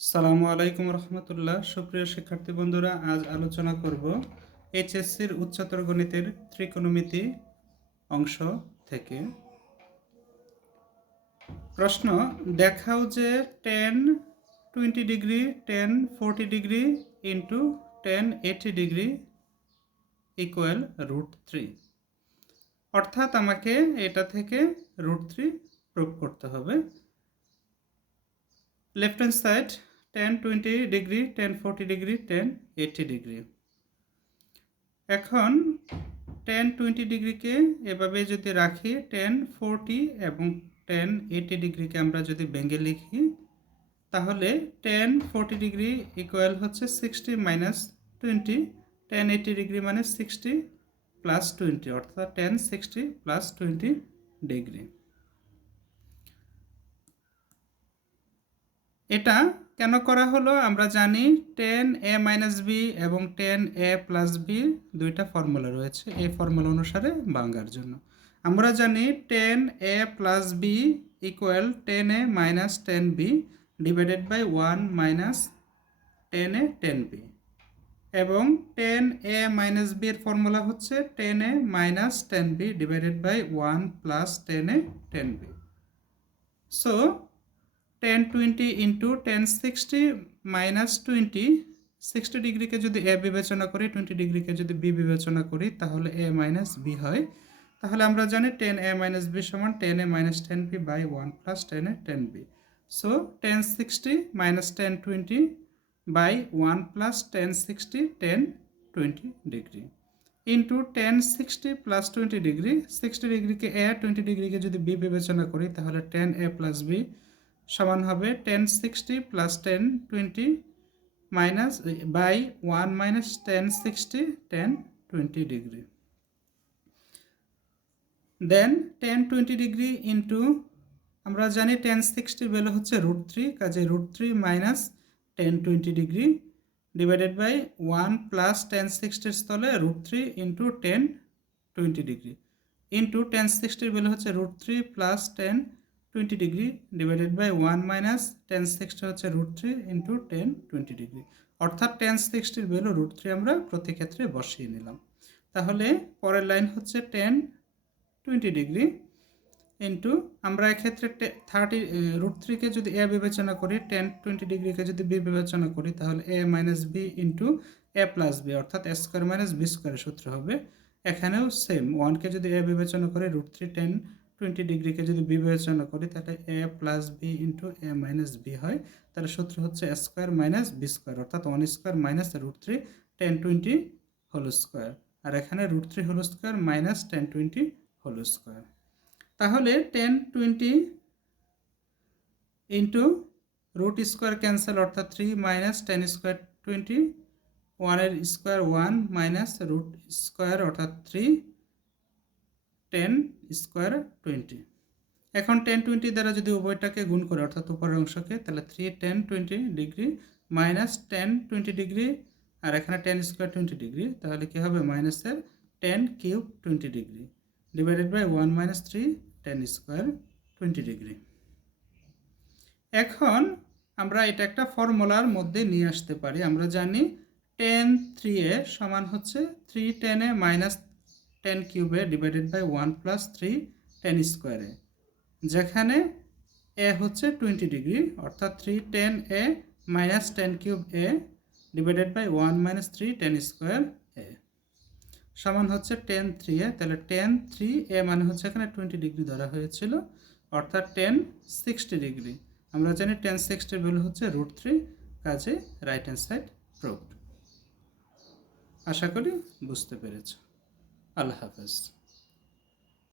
আসসালামু আলাইকুম রহমতুল্লাহ। সুপ্রিয় শিক্ষার্থী বন্ধুরা, আজ আলোচনা করব এইচএসসির উচ্চতর গণিতের ত্রিকোণমিতি অংশ থেকে। প্রশ্ন, দেখাও যে ten 20 degree, ten 40 degree into ten 80 degree equal √3। অর্থাৎ আমাকে এটা থেকে √3 প্রুভ করতে হবে। Left hand side ten 20 degree, ten 40 degree, ten 80 degree. এখন টেন 20 ডিগ্রিকে এভাবে যদি রাখি, টেন 40 এবং টেন 80 ডিগ্রিকে আমরা যদি ভেঙে লিখি, তাহলে টেন 40 ডিগ্রি ইকুয়াল হচ্ছে 60 মাইনাস 20, টেন 80 ডিগ্রি মানে 60 প্লাস 20, অর্থাৎ টেন 60 প্লাস 20 ডিগ্রি। এটা কেন করা হলো আমরা জানি, টেন এ মাইনাস বি এবং টেন এ প্লাস বি দুইটা ফর্মুলা রয়েছে, এই ফর্মুলা অনুসারে ভাঙার জন্য। আমরা জানি tan A plus B equal tan A minus tan B divided by one minus tan A tan B, এবং টেন এ মাইনাস বি এর ফর্মুলা হচ্ছে tan A minus tan B divided by one plus tan A tan B. So tan 20 into tan 60 minus 20, 60 ডিগ্রিকে যদি এ বিবেচনা করি, 20 ডিগ্রিকে যদি B বিবেচনা করি, তাহলে এ মাইনাস বি হয়। তাহলে আমরা জানি টেন এ মাইনাস বি সমান tan A minus tan B by one plus tan A tan B. So tan 60 minus tan 20 by one plus tan 60 tan 20 degree into tan 60 plus 20 degree. 60 ডিগ্রিকে A, 20 ডিগ্রিকে যদি B বিবেচনা করি, তাহলে ten A plus B সমান হবে tan 60 plus tan 20 minus by one minus tan 60 tan 20 degree. Then tan 20 degree into, আমরা জানি টেন 60 ভ্যালু হচ্ছে √3, কাজে √3 minus tan 20 degree divided by one plus tan 60 স্থলে √3 into tan 20 degree into tan 60 value হচ্ছে √3 plus tan 20 degree divided by one minus tan 60 হচ্ছে √3 into tan 20 degree, অর্থাৎ ten 60 value √3 আমরা প্রতি ক্ষেত্রে বসিয়ে নিলাম। তাহলে পরের লাইন হচ্ছে টেন 20 ডিগ্রি ইন্টু, আমরা এক্ষেত্রে √3কে যদি এ বিবেচনা করি, টেন 20 ডিগ্রিকে যদি বি বিবেচনা করি, তাহলে এ মাইনাস বি ইন্টু এ প্লাস বি, অর্থাৎ এ স্কোয়ার মাইনাস বি স্কোয়ারের সূত্র হবে। এখানেও সেম, ওয়ানকে যদি এ বিবেচনা করি, √3 টেন 20 ডিগ্রিকে যদি বি বিবেচনা করি, তাহলে A plus B into A minus B হয়। তাহলে সূত্র হচ্ছে A square minus B square, অর্থাৎ one square minus √3 tan 20 whole square, আর এখানে √3 whole square minus tan 20 whole square. তাহলে tan 20 into root square cancel, অর্থাৎ 3 মাইনাস টেন স্কোয়ার 20, ওয়ানের square one minus root square অর্থাৎ 3 টেন স্কোয়ার 20। এখন ten 20 দ্বারা যদি উভয়টাকে গুণ করে, অর্থাৎ উপরের অংশকে, তাহলে 3 tan 20 degree minus tan 20 degree, আর এখানে টেন স্কোয়ার 20 ডিগ্রি, তাহলে কী হবে মাইনাসের tan cube 20 degree divided by one minus 3 tan square 20 degree. এখন আমরা এটা একটা ফর্মুলার মধ্যে নিয়ে আসতে পারি। আমরা জানি টেন 3a সমান হচ্ছে 3 টেন এ মাইনাস টেন কিউবে divided by one plus 3 tan স্কোয়ারে, যেখানে এ হচ্ছে 20 ডিগ্রি, অর্থাৎ 3 tan A minus tan cube A divided by one minus 3 tan square A সমান হচ্ছে টেন 3a। তাহলে টেন 3a মানে হচ্ছে এখানে 20 ডিগ্রি ধরা হয়েছিল, অর্থাৎ টেন 60 ডিগ্রি। আমরা জানি টেন 60 ভ্যালু হচ্ছে √3, কাজে রাইট হ্যান্ড সাইড প্রুভড। আশা করি বুঝতে পেরেছ। আল্লাহ হাফেজ।